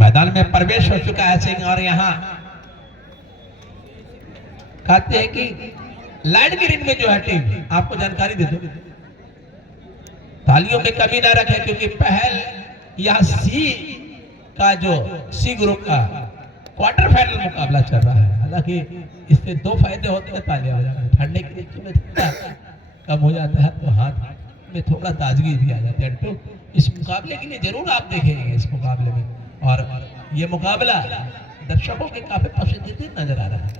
मैदान में प्रवेश हो चुका है सिंह और यहाँ कहते हैं कि लाइट ग्रीन में जो है टीम, आपको जानकारी दे दो, तालियों में कमी ना रखे क्योंकि पहल यहाँ सी का जो सी ग्रुप का क्वार्टर फाइनल मुकाबला चल रहा है। हालांकि इससे दो फायदे होते हैं, तालियां बजाने में ठंडे की ऋतु में थोड़ा कम हो जाता है तो हाथ में थोड़ा ताजगी भी आ जाती है। तो इस मुकाबले के लिए जरूर आप देखेंगे इस मुकाबले में, और ये मुकाबला दर्शकों के काफी पसंदीदा नजर आ रहा है।